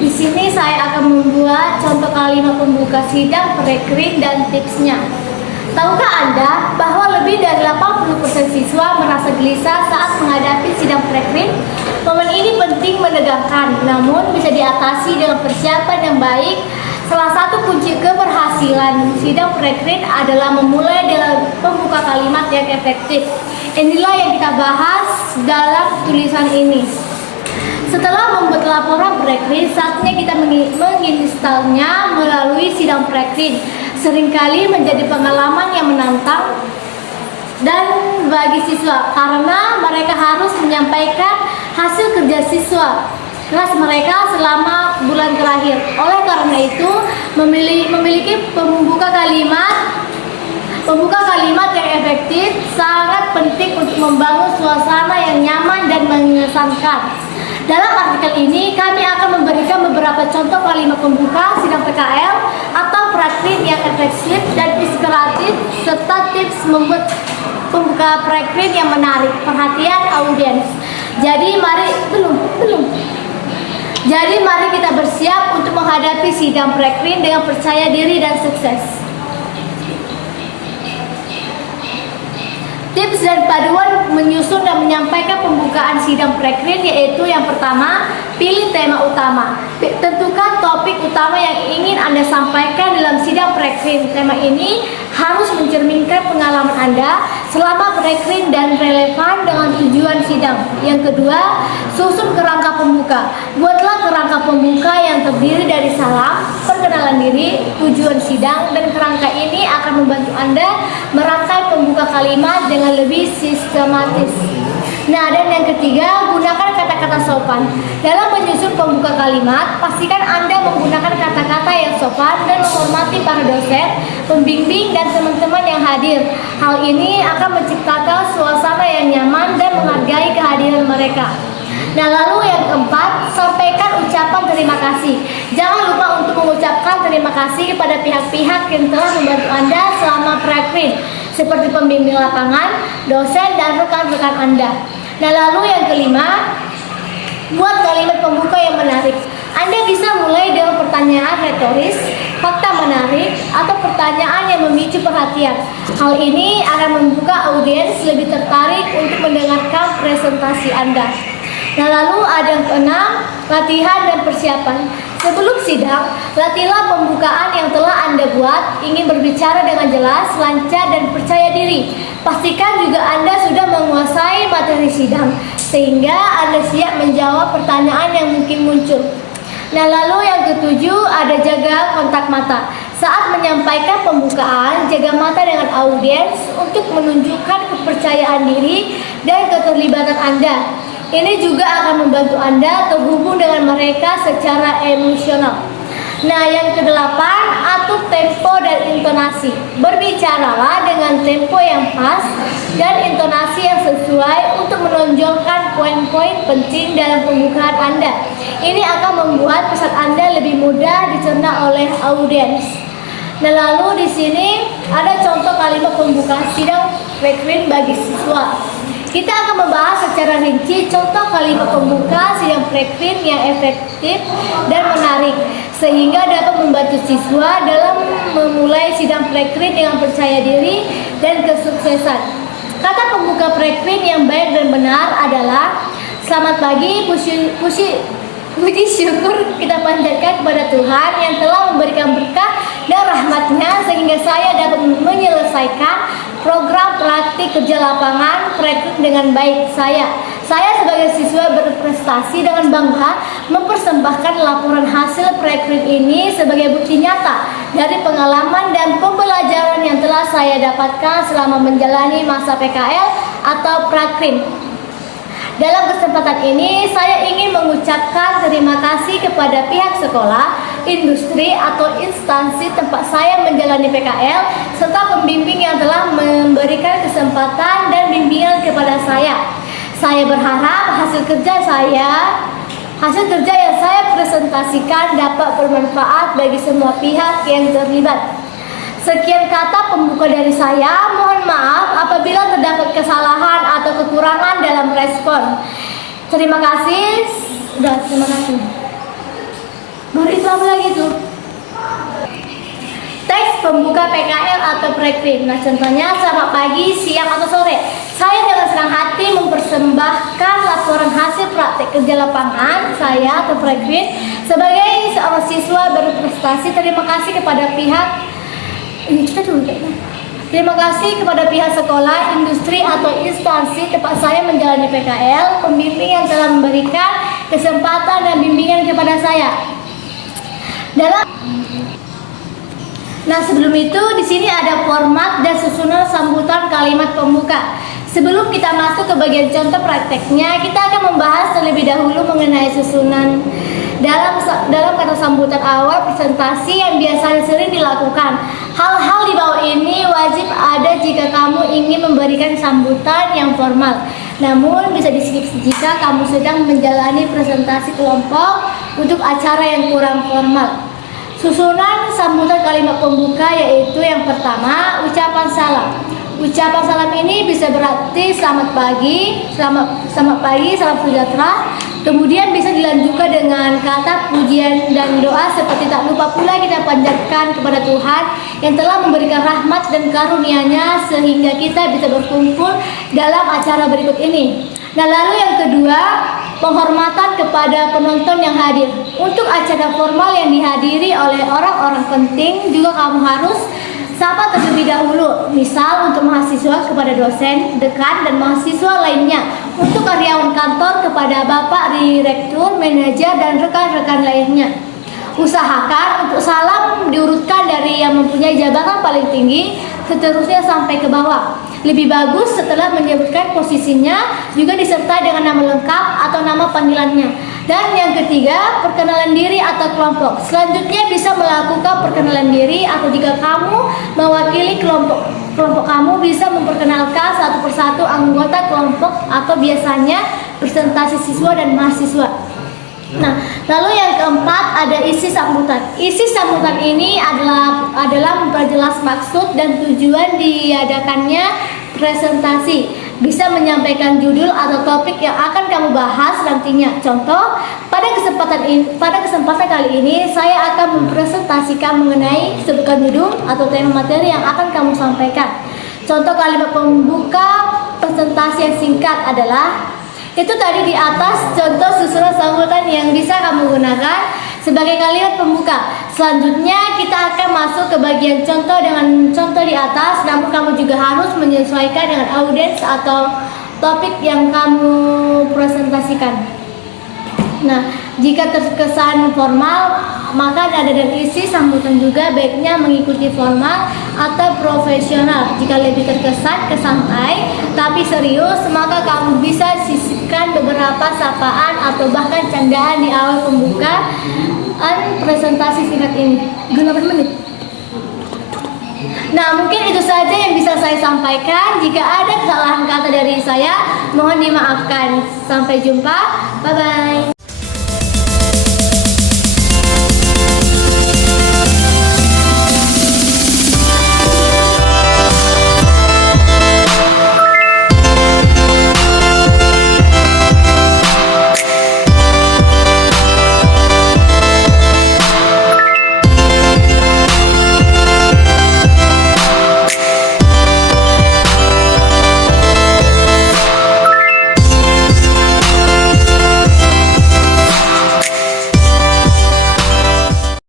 Di sini saya akan membuat contoh kalimat pembuka sidang, prekrint, dan tipsnya. Tahukah Anda bahwa lebih dari 80% siswa merasa gelisah saat menghadapi sidang prekrint? Momen ini penting menegangkan, namun bisa diatasi dengan persiapan yang baik. Salah satu kunci keberhasilan sidang prekrint adalah memulai dengan pembuka kalimat yang efektif. Inilah yang kita bahas dalam tulisan ini. Setelah membuat laporan prekrint, saatnya kita menginstalnya melalui sidang prekrint. Seringkali menjadi pengalaman yang menantang dan bagi siswa karena mereka harus menyampaikan hasil kerja siswa kelas mereka selama bulan terakhir. Oleh karena itu, memiliki pembuka kalimat yang efektif sangat penting untuk membangun suasana yang nyaman dan mengesankan. Dalam artikel ini, kami akan memberikan beberapa contoh kalimat pembuka sidang PKL atau prekrint yang efektif dan inspiratif, serta tips membuat pembuka prekrint yang menarik perhatian audiens. Jadi mari kita bersiap untuk menghadapi sidang prekrint dengan percaya diri dan sukses. Tips dan paduan menyusun dan menyampaikan pembukaan sidang prekrint yaitu yang pertama, pilih tema utama. Tentukan topik utama yang ingin Anda sampaikan dalam sidang prekrint. Tema ini harus mencerminkan pengalaman Anda selama prekrint dan relevan dengan tujuan sidang. Yang kedua, susun kerangka pembuka. Buatlah kerangka pembuka yang terdiri dari salam, perkenalan diri, tujuan sidang, dan kerangka ini akan membantu Anda merangkai pembuka kalimat dengan lebih sistematis. Nah, dan yang ketiga, gunakan kata-kata sopan. Dalam menyusun pembuka kalimat, pastikan Anda menggunakan kata-kata yang sopan dan menghormati para dosen, pembimbing, dan teman-teman yang hadir. Hal ini akan menciptakan suasana yang nyaman dan menghargai kehadiran mereka. Nah, lalu yang keempat, sampaikan ucapan terima kasih. Jangan lupa untuk mengucapkan terima kasih kepada pihak-pihak yang telah membantu Anda selama prekrint, seperti pembimbing lapangan, dosen, dan rekan-rekan Anda. Nah, lalu yang kelima, buat kalimat pembuka yang menarik. Anda bisa mulai dengan pertanyaan retoris, fakta menarik, atau pertanyaan yang memicu perhatian. Hal ini akan membuka audiens lebih tertarik untuk mendengarkan presentasi Anda. Nah, lalu ada yang keenam, latihan dan persiapan. Sebelum sidang, latihlah pembukaan yang telah Anda buat. Ingin berbicara dengan jelas, lancar, dan percaya diri. Pastikan juga Anda sudah menguasai materi sidang, sehingga Anda siap menjawab pertanyaan yang mungkin muncul. Nah, lalu yang ketujuh, ada jaga kontak mata. Saat menyampaikan pembukaan, jaga mata dengan audiens untuk menunjukkan kepercayaan diri dan keterlibatan Anda. Ini juga akan membantu Anda terhubung dengan mereka secara emosional. Nah, yang kedelapan, atur tempo dan intonasi. Berbicaralah dengan tempo yang pas dan intonasi yang sesuai untuk menonjolkan poin-poin penting dalam pembukaan Anda. Ini akan membuat pesan Anda lebih mudah dicerna oleh audiens. Nah, lalu di sini ada contoh kalimat pembukaan sidang prekrint bagi siswa. Kita akan membahas secara rinci contoh kalimat pembuka sidang prekrint yang efektif dan menarik, sehingga dapat membantu siswa dalam memulai sidang prekrint dengan percaya diri dan kesuksesan. Kata pembuka prekrint yang baik dan benar adalah, selamat pagi, puji syukur kita panjatkan kepada Tuhan yang telah memberikan berkah dan rahmat-Nya sehingga saya dapat menyelesaikan program praktik kerja lapangan prekrint dengan baik. Saya sebagai siswa berprestasi dengan bangga mempersembahkan laporan hasil prekrint ini sebagai bukti nyata dari pengalaman dan pembelajaran yang telah saya dapatkan selama menjalani masa PKL atau prekrint. Dalam kesempatan ini, saya ingin mengucapkan terima kasih kepada pihak sekolah, industri, atau instansi tempat saya menjalani PKL, serta pembimbing yang telah memberikan kesempatan dan bimbingan kepada saya. Saya berharap hasil kerja yang saya presentasikan dapat bermanfaat bagi semua pihak yang terlibat. Sekian kata pembuka dari saya. Mohon maaf apabila terdapat kesalahan atau kekurangan dalam respon. Terima kasih. Baru itu apa lagi tuh? Teks pembuka PKL atau prekrin. Nah, contohnya selamat pagi, siang, atau sore. Saya dengan senang hati mempersembahkan laporan hasil praktek kerja lapangan saya atau prekrin sebagai seorang siswa berprestasi. Terima kasih kepada pihak Terima kasih kepada pihak sekolah, industri, atau instansi tempat saya menjalani PKL, pembimbing yang telah memberikan kesempatan dan bimbingan kepada saya. Nah, sebelum itu di sini ada format dan susunan sambutan kalimat pembuka. Sebelum kita masuk ke bagian contoh prakteknya, kita akan membahas terlebih dahulu mengenai susunan dalam kata sambutan awal presentasi yang biasanya sering dilakukan. Hal-hal di bawah ini wajib ada jika kamu ingin memberikan sambutan yang formal. Namun bisa di-skip jika kamu sedang menjalani presentasi kelompok untuk acara yang kurang formal. Susunan sambutan kalimat pembuka yaitu yang pertama, ucapan salam. Ucapan salam ini bisa berarti selamat pagi, salam sejahtera. Kemudian bisa dilanjutkan dengan kata pujian dan doa seperti tak lupa pula kita panjatkan kepada Tuhan yang telah memberikan rahmat dan karunia-Nya sehingga kita bisa berkumpul dalam acara berikut ini. Nah, lalu yang kedua, penghormatan kepada penonton yang hadir. Untuk acara formal yang dihadiri oleh orang-orang penting juga kamu harus sapa terlebih dahulu. Misal untuk mahasiswa kepada dosen, dekan, dan mahasiswa lainnya. Untuk karyawan kantor kepada bapak direktur, manajer, dan rekan-rekan lainnya. Usahakan untuk salam diurutkan dari yang mempunyai jabatan paling tinggi, seterusnya sampai ke bawah. Lebih bagus setelah menyebutkan posisinya juga disertai dengan nama lengkap atau nama panggilannya. Dan yang ketiga, perkenalan diri atau kelompok. Selanjutnya bisa melakukan perkenalan diri atau jika kamu mewakili kelompok kamu bisa memperkenalkan satu persatu anggota kelompok atau biasanya presentasi siswa dan mahasiswa. Nah, lalu yang keempat ada isi sambutan. Isi sambutan ini adalah memperjelas maksud dan tujuan diadakannya presentasi. Bisa menyampaikan judul atau topik yang akan kamu bahas nantinya. Contoh, pada kesempatan kali ini saya akan mempresentasikan mengenai sebutkan judul atau tema materi yang akan kamu sampaikan. Contoh kalimat pembuka presentasi yang singkat adalah itu tadi di atas contoh susunan sambutan yang bisa kamu gunakan sebagai kalimat pembuka. Selanjutnya kita akan masuk ke bagian contoh dengan contoh di atas, namun kamu juga harus menyesuaikan dengan audiens atau topik yang kamu presentasikan. Nah, jika terkesan formal, maka nada dan isi sambutan juga baiknya mengikuti formal atau profesional. Jika lebih terkesan santai tapi serius, maka kamu bisa sisipkan beberapa sapaan atau bahkan candaan di awal pembukaan presentasi singkat ini. 8 menit. Nah, mungkin itu saja yang bisa saya sampaikan. Jika ada kesalahan kata dari saya, mohon dimaafkan. Sampai jumpa. Bye-bye.